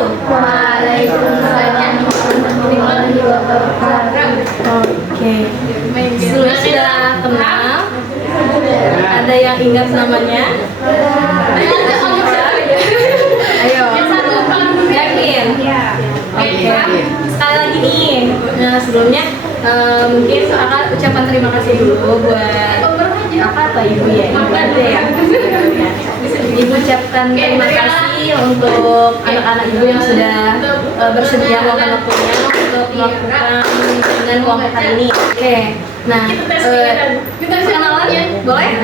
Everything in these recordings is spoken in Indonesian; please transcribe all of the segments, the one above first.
wabarakatuh. Waalaikumsalam warahmatullahi wabarakatuh. Oke. Sebelumnya sudah kenal? Ada yang ingat namanya? Ayo. Yakin? Oke. Sekali lagi nih. Nah, sebelumnya mungkin akan ucapan terima kasih dulu buat apa atau ibu ya? Ibu ada ya? Ibu ucapkan terima kasih untuk anak-anak ibu yang sudah bersedia meluangkan waktunya untuk melakukan dengan kelompok kali ini. Oke. Nah, perkenalan boleh?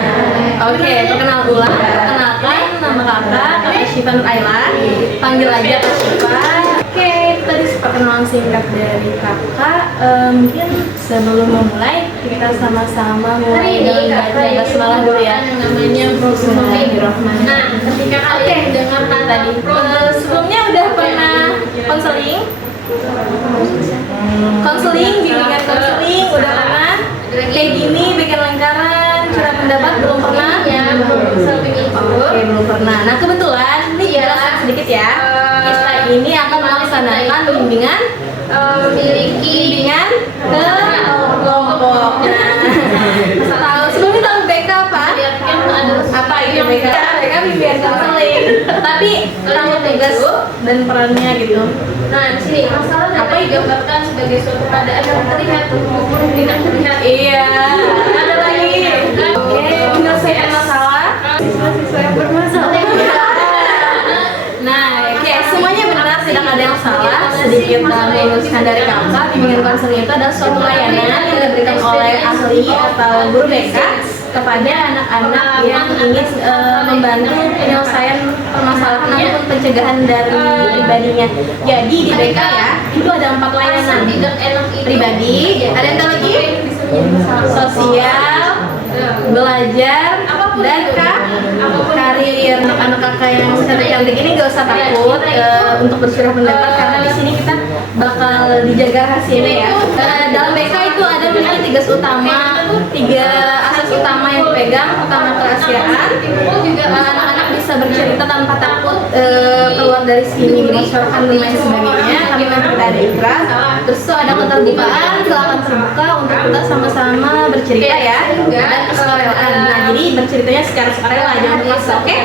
Oke, perkenalan ulang. Perkenalkan nama Kak Syifa Nur Aila. Panggil aja Kak Syifa. Oke, tadi perkenalan singkat dari kakak. Mungkin sebelum memulai kita sama-sama mulai dengan baca basmalah dulu ya. Namanya Bismillahirrahmanirrahim. Nah, ketika kalian dengar Tadi sebelumnya udah pernah konseling? Bimbingan konseling udah pernah? Kayak gini bikin lingkaran, curhat pendapat belum pernah? ya Oke, belum pernah. Nah, kebetulan ini jelaskan sedikit ya. Kita ini akan melaksanakan bimbingan memiliki ke kelompok. Nah, tahu sebelumnya tahu BK apa? Apa itu BK? BK bimbingan konseling. Tapi tahu tugas dan perannya gitu. Nah, di sini masalah Apa dapat itu? digambarkan sebagai suatu keadaan yang terlihat maupun tidak terlihat. Iya. Ada lagi. Oke, menyelesaikan masalah. Siswa-siswa yang bermasalah. Nah, oke, semuanya benar, tidak ada yang salah. Sedikit meluruskan dari kakak, bimbingan konseling itu adalah suatu layanan yang diberikan oleh ahli atau guru BK kepada anak-anak yang ingin membantu penyelesaian permasalahan ataupun pencegahan dari pribadinya. Jadi di BK ya, itu ada 4 layanan. Tidak enak itu Pribadi, ada yang tahu lagi? Sosial, belajar, dan karir. Anak-anak kakak yang cantik-cantik ini gak usah takut untuk bersuara pendapat karena di sini kita bakal dijaga rahasianya ya. Dalam BK itu ada memiliki 3 asas utama yang dipegang. Pertama, kerahasiaan. Anak-anak bisa bercerita tanpa takut keluar dari sini dimasukkan dan lain sebagainya. Kami nanti kita ada ikrar. Terus tuh ada keterbukaan, silakan terbuka untuk kita sama-sama bercerita ya. Dan kesukarelaan. Nah, jadi berceritanya secara sukarela, jangan dipaksa, oke?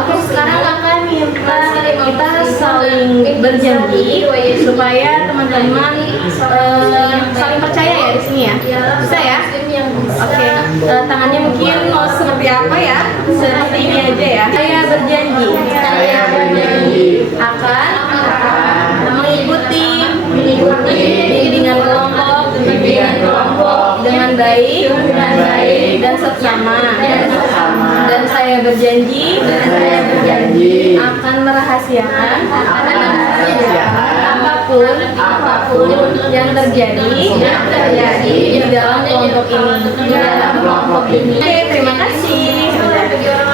Oke, sekarang akan minta kita saling berjanji supaya teman-teman saling percaya ya di sini ya. Bisa ya? Oke, tangannya mungkin mau seperti apa ya? Seperti ini aja ya. Saya berjanji akan mengikuti bimbingan kelompok dengan baik dan seksama. Dan saya berjanji akan merahasiakan apapun yang terjadi di dalam kelompok ini. Oke, terima kasih.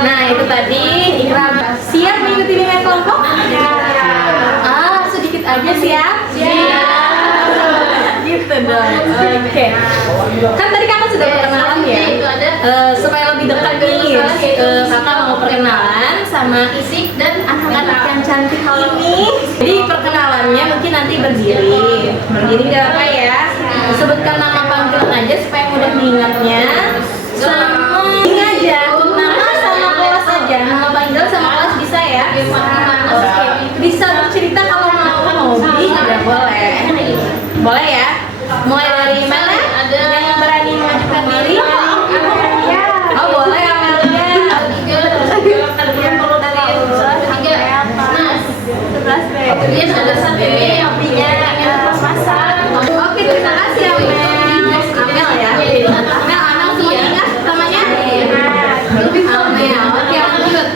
Nah, itu tadi ikrar. Siap mengikuti bimbingan kelompok? Sedikit aja siap? Gitu dong. Oke. Kan tadi kakak sudah perkenalan ya. Supaya lebih dekat nih, kakak mau perkenalan sama Isik dan anak-anak yang cantik ini. Jadi perkenalannya mungkin nanti berdiri nggak apa ya? Sebutkan nama panggilan aja supaya mudah mengingatnya. Sama ini aja, nama sama kelas aja. Nama panggilan sama kelas bisa ya? Oke. Bisa bercerita kalau mau hobi juga boleh. Boleh ya? Mulai dari mana? Yang berani mengajukan diri? Oh boleh Amelia. Kemudian ada satunya yang punya masak. Oke, terima kasih Amel ya. Amel semua ingat namanya? Amel. Oke, lanjut.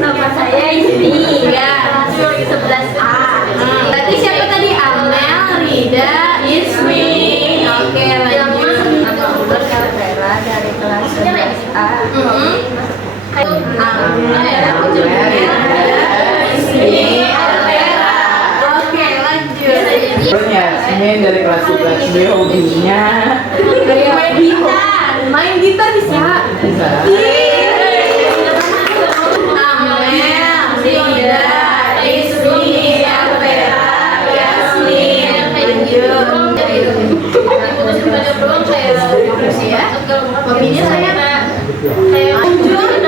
Nama saya Isri ya. 11A. Berarti siapa tadi? Amel, Rida, Ismi. Oke, lanjut. Dari kelas 11A. Oke, lanjut. Terusnya, Senin dari kelas 11B hobinya Main gitar. Main gitar bisa? Bisa. Amel, Linda, Ismi, Alvera, Yasmin, lanjut. Ya. Hobinya saya kayak lanjut.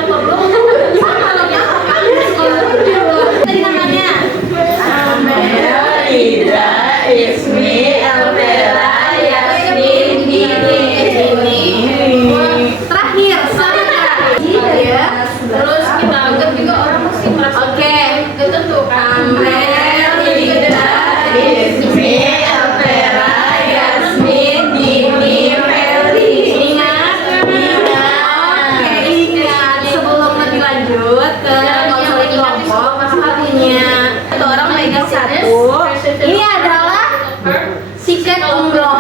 Tadi namanya Amel, Linda, Ismi, Alvera, Yasmin, Dini. Terakhir sama ya. Terus kita anggap juga orang mesti merasa Oke. tertentu kan. Amel, Linda, Ismi, Alvera, Yasmin, Dini, Feli. Ingat? Oke, ingat. Sebelum lebih lanjut ke konseling kelompok, pasti punya satu orang megang satu. Ini adalah tiket umroh.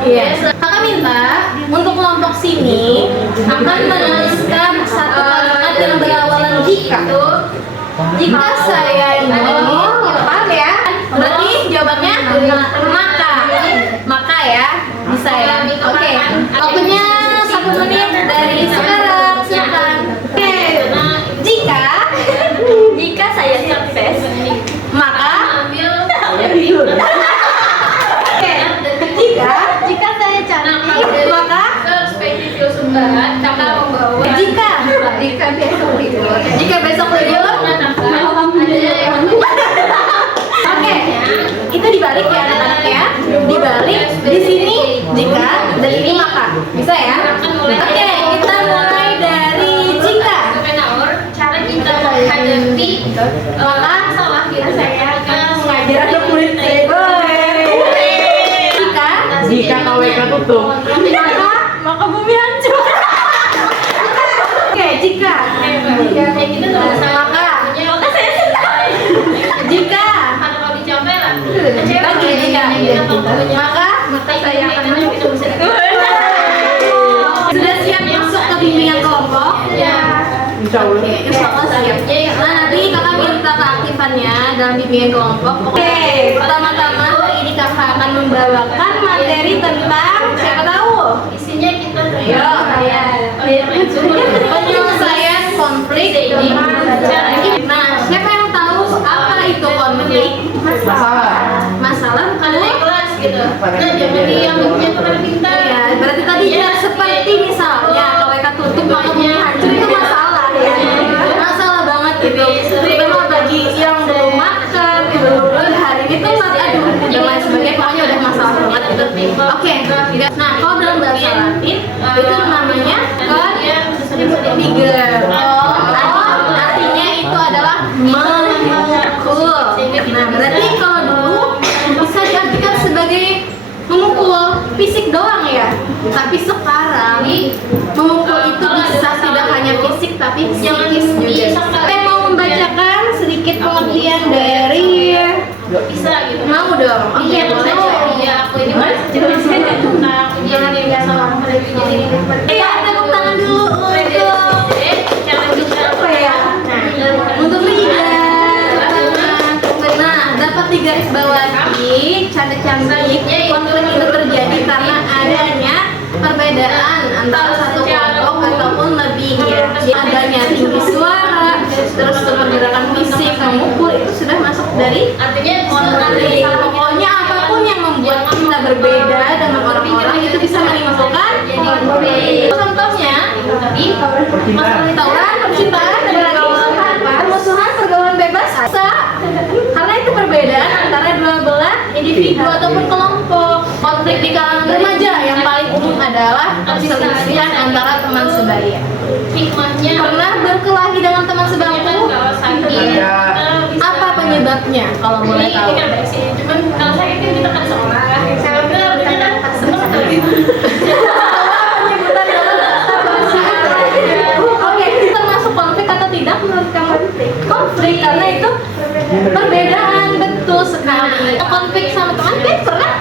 Iya. Kakak minta untuk kelompok sini akan menuliskan satu kalimat yang berawalan jika. Jika saya ini, paham ya? Berarti jawabannya maka ya, bisa ya. Oke, waktunya 1 menit dari sekarang. Silakan. Oke, jika saya sukses, maka Oke, jika saya cantik, maka jika besok libur, oke, itu dibalik ya anak-anak ya, dibalik di sini jika dan ini maka, bisa ya? Oke, kita mulai dari jika. Cara kita menghadapi masalah kita saya akan Mengajar anak murid Jika KWK tutup. maka bumi hancur. Oke, jika kita tuh maka saya jika karena kalau dicapai lah lagi jika maka saya akan sudah siap masuk ke bimbingan kelompok? ya. Insya Allah. Oke, insya Allah siap. Nah, nanti kakak minta keaktifannya dalam bimbingan kelompok. Oke, pertama-tama hari ini kakak akan membawakan materi tentang siapa tahu? Isinya kita Ayo, penyelesaian konflik. Nah, siapa yang tahu apa itu konflik? Masalah bukan kelas gitu. Nah, jadi yang punya pintar. ya, berarti tadi ya seperti misalnya KWK tutup maka bumi hancur itu masalah ya. Masalah banget gitu. Terutama bagi yang belum makan, belum hari ini tuh aduh dan lain sebagainya, pokoknya udah masalah banget gitu. Oke, nah kalau dalam bahasa Latin itu namanya configure. Artinya itu adalah memukul. Nah, berarti kalau dulu bisa diartikan sebagai memukul fisik doang ya. Tapi sekarang memukul itu bisa tidak hanya fisik tapi psikis juga. Saya mau membacakan sedikit pengertian dari Bisa gitu. mau dong. Oke, boleh. Iya, aku ini masih jelas tentang ujian yang biasa orang pada ujian ini. Iya, tepuk tangan dulu untuk apa ya? Untuk Liga. Nah, dapat digaris bawahi cantik-cantik konflik itu terjadi karena adanya perbedaan antara satu kelompok ataupun lebih ya. Adanya tinggi suara, terus pergerakan fisik, memukul itu sudah masuk dari Artinya konflik. Pokoknya apapun yang membuat kita berbeda dengan orang-orang itu bisa menimbulkan konflik. Contohnya, masalah tawuran, percintaan, ada lagi permusuhan, pergaulan bebas, karena itu perbedaan antara dua belah individu ataupun kelompok. Konflik di kalangan remaja yang paling umum adalah perselisihan antara teman sebaya. hikmahnya Pernah berkelahi dengan teman sebangku? kalau sakit Apa penyebabnya? Kalau boleh ini tahu. kan baik sih, cuman kalau sakit kan kita kan sekolah saya benar benar seneng sekali. Oke, itu termasuk konflik atau tidak menurut kamu? Konflik karena itu perbedaan, betul sekali. Konflik sama teman pernah?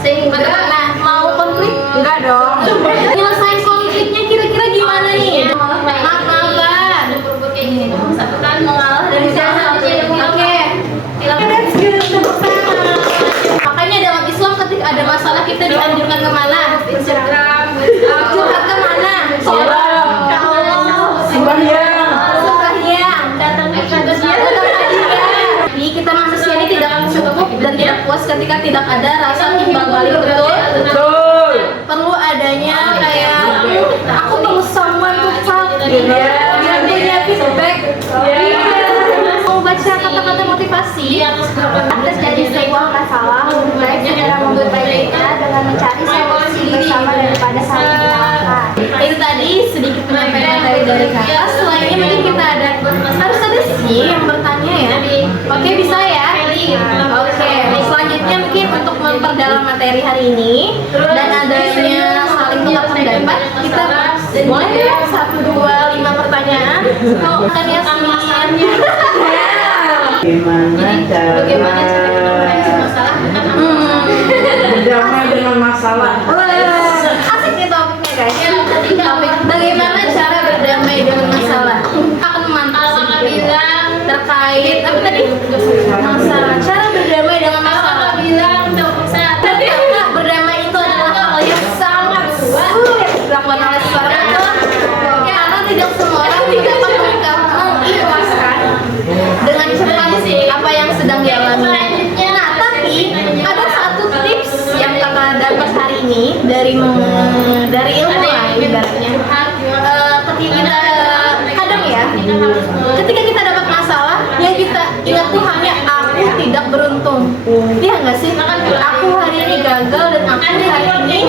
Sehingga nah, mau konflik? Enggak dong. Nyelesain konfliknya kira-kira gimana nih? Maaf-maafan. Berbuat kayak gini tuh satu kan Mengalah dari sana. Oke. Makanya dalam Islam ketika ada masalah kita dianjurkan kemana? Instagram, Curhat kemana? Ke Allah. Sembahyang. Sembahyang. datang ke kajian. Jadi kita manusia ini tidak cukup dan tidak puas ketika tidak ada rasa timbal balik, betul? Betul. Perlu adanya kayak aku perlu someone to talk, yang punya feedback. Mau baca kata-kata motivasi Atas dari sebuah masalah, lebih baik segera memperbaikinya dengan mencari solusi bersama daripada saling menyalahkan. itu tadi sedikit penyampaian dari kakak. Selainnya mungkin kita harus ada sih yang bertanya ya. Oke, bisa ya. Oke, selanjutnya mungkin untuk memperdalam materi hari ini dan adanya saling tukar pendapat, kita boleh ya 1, 2, 5 pertanyaan. Akan ya semuanya. Bagaimana cara masalah? berdamai dengan masalah? Asik nih topiknya guys. Topik bagaimana cara berdamai dengan masalah. Akan memantau sedikit terkait apa tadi? Masalah. Cara berdamai dengan masalah. Ternyata berdamai itu adalah hal yang sangat sulit dilakukan oleh seorang karena tidak semua orang dapat mengikhlaskan dengan cepat apa yang sedang dialami. Nah, tapi ada satu tips yang kakak dapat hari ini dari ilmu lain ibaratnya. Ketika kadang ya, ketika kita dapat masalah, yang kita ingat tuh hanya aku tidak beruntung. Iya nggak sih? Aku hari ini gagal dan aku hari ini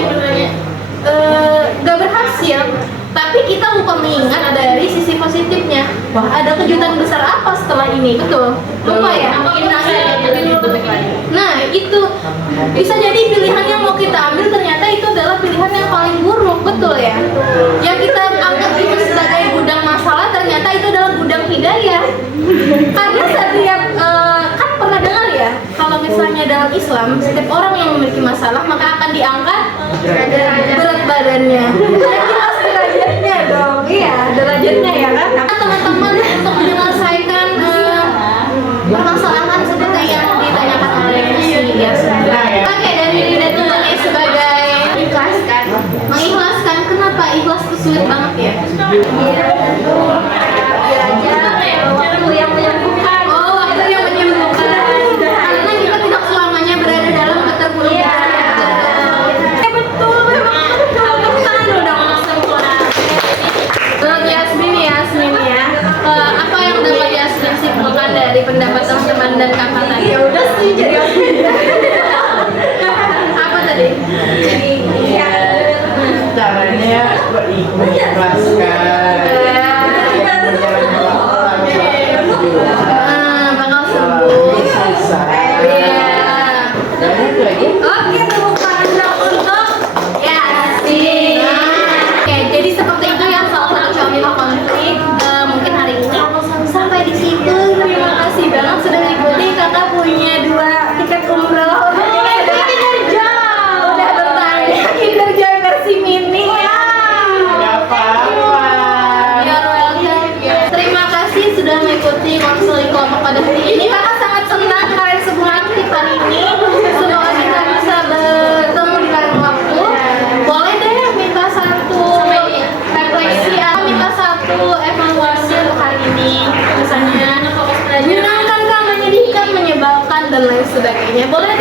gak berhasil. Tapi kita lupa mengingat dari sisi positifnya. Wah, ada kejutan besar apa setelah ini? Betul. Lupa ya? Nah, itu bisa jadi pilihan yang mau kita ambil ternyata itu adalah pilihan yang paling buruk, betul ya? Yang kita anggap itu sebagai gudang masalah ternyata itu adalah gudang hidayah. Karena setiap kan pernah dengar ya, kalau misalnya dalam Islam setiap orang yang memiliki masalah maka akan diangkat berat badannya. Jelas derajatnya dong, iya derajatnya ya kan. Nah, teman-teman untuk menyelesaikan permasalahan seperti yang ditanyakan oleh si Yas. Oke, dari Tuhannya sebagai mengikhlaskan. Kenapa ikhlas itu sulit banget ya? Waktu yang menyembuhkan. Oh, waktu yang menyembuhkan. Karena kita tidak selamanya berada dalam keterpurukan. Betul, memang betul. Tepuk tangan dulu dong. Menurut Yasmin ya, apa yang dapat Yasmin simpulkan dari pendapat teman-teman dan kakak tadi? Ya udah sih, jadi apa tadi? Caranya mengikhlaskan. Bakal sembuh. Banyak lagi. Oke, tepuk tangan dong untuk Yasmin. Oke, jadi seperti itu ya salah satu contoh konflik mungkin hari ini sampai di situ. Terima kasih banget sudah mengikuti. Kakak punya 2 tiket umroh. Udah bertanya Kinder Joy versi mini ya. Nggak apa-apa. You're welcome. Terima kasih sudah mengikuti konseling kelompok pada hari ini. Kakak sangat senang kalian semua aktif hari ini. Semoga kita bisa bertemu di lain waktu. Boleh deh minta satu refleksi atau minta satu evaluasi untuk hari ini. Misalnya menyenangkan, menyedihkan, menyebalkan dan lain sebagainya. Boleh